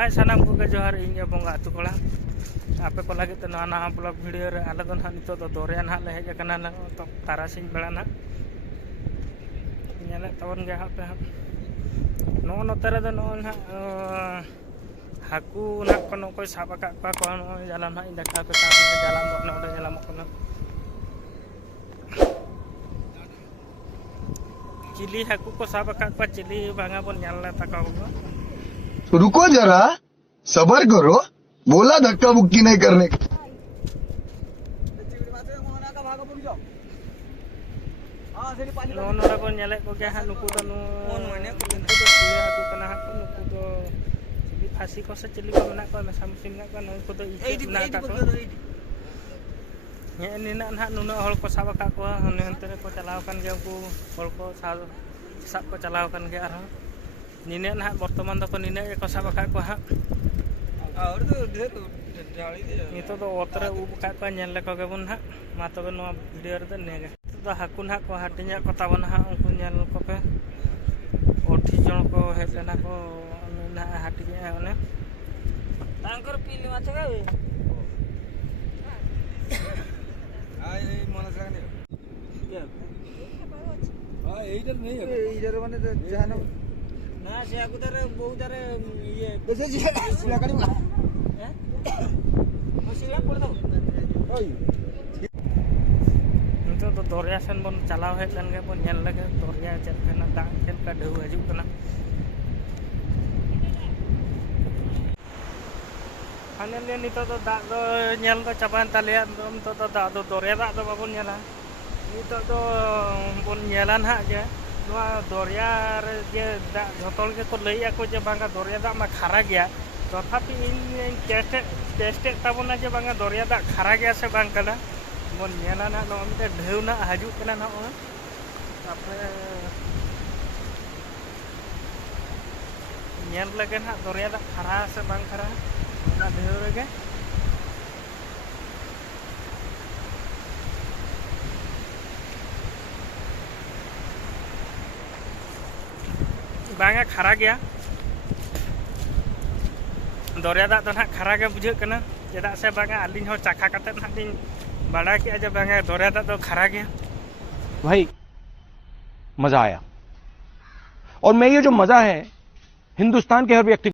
हाय सानाम को जोहार इन बोंगा आतु कोला आपे को लगे तो ना ब्लॉग वीडियो रे आले दो ना नितो दो दोरिया ना ले हेज कना ना तो तारासिंग बेला ना नेले तवन गे हापे नो नोते रे दो नो ना हाकू ना कोनो कोई साब का को नो जालाम ना इन देखा पे जालाम दो ना ओडे जालाम को चिली हाकू को साब का चिली बांगा बन नेल तका को रुको जरा सबर करो बोला धक्का मुक्की नहीं करने का नोरा को नेले को के हा नुकु तो नुकु तो चिली हाकू कना हा को नुकु तो चिली फासी को से चिली को मना को मसा मसिन ना को नुकु तो इचे ना का को ये निना ना नुना हल को साब का को हने अंतरे को चलाव कन गे को हल को साब को चलाव कन गे आरो निने ना वर्तमान तो निने को साब का को हा और तो ढेर डाली दे नितो तो ओतरे उब का को नेल ले को गे बन हा मा तबे नो वीडियो रे ने गे तो हाकू ना को हाटिया को ताबन हा उनको नेल को पे ओठी जण को हेतना को ना हाटिया ओने तांकर पीली माछ गावे आय मन सागने क्या हां एइडर नहीं है एइडर माने जानो ना से आगु दरे बहुत दरे ये कैसे सिला काडी बा हैं सिला पड़ दो ओय तो दोरिया सेन बन चलाव हेज लन गे बन नेल लगे दोरिया चेक कना दा चेक का ढेउ हजू कना हाने नितो तो दा दो नेल तो चाबान तालिया तो दा दो दोरिया दा दो बाबन नेला नितो तो बन नेलान हा जे नोआ दोरिया रे जे दा झोतल के को लइया को जे बांगा दोरिया दा मा खारा गया तथापि इन टेस्ट ताबना जे बांगा दोरिया दा खारा गया से बांग कना बन नेला ना नो मिते ढेउ ना हजू कना ना ओ तापरे नेल लगे ना दोरिया दा खारा से बांग खारा ना ढेउ लगे बांगा खारा गया दोरिया दा तो ना खारा गे बुझे कना चेदा से बांगा आलिन हो चाखा कते ना दिन बड़ा के जब बांगा दोरिया दा तो खारा गया भाई मजा आया और मैं ये जो मजा है हिंदुस्तान के हर व्यक्ति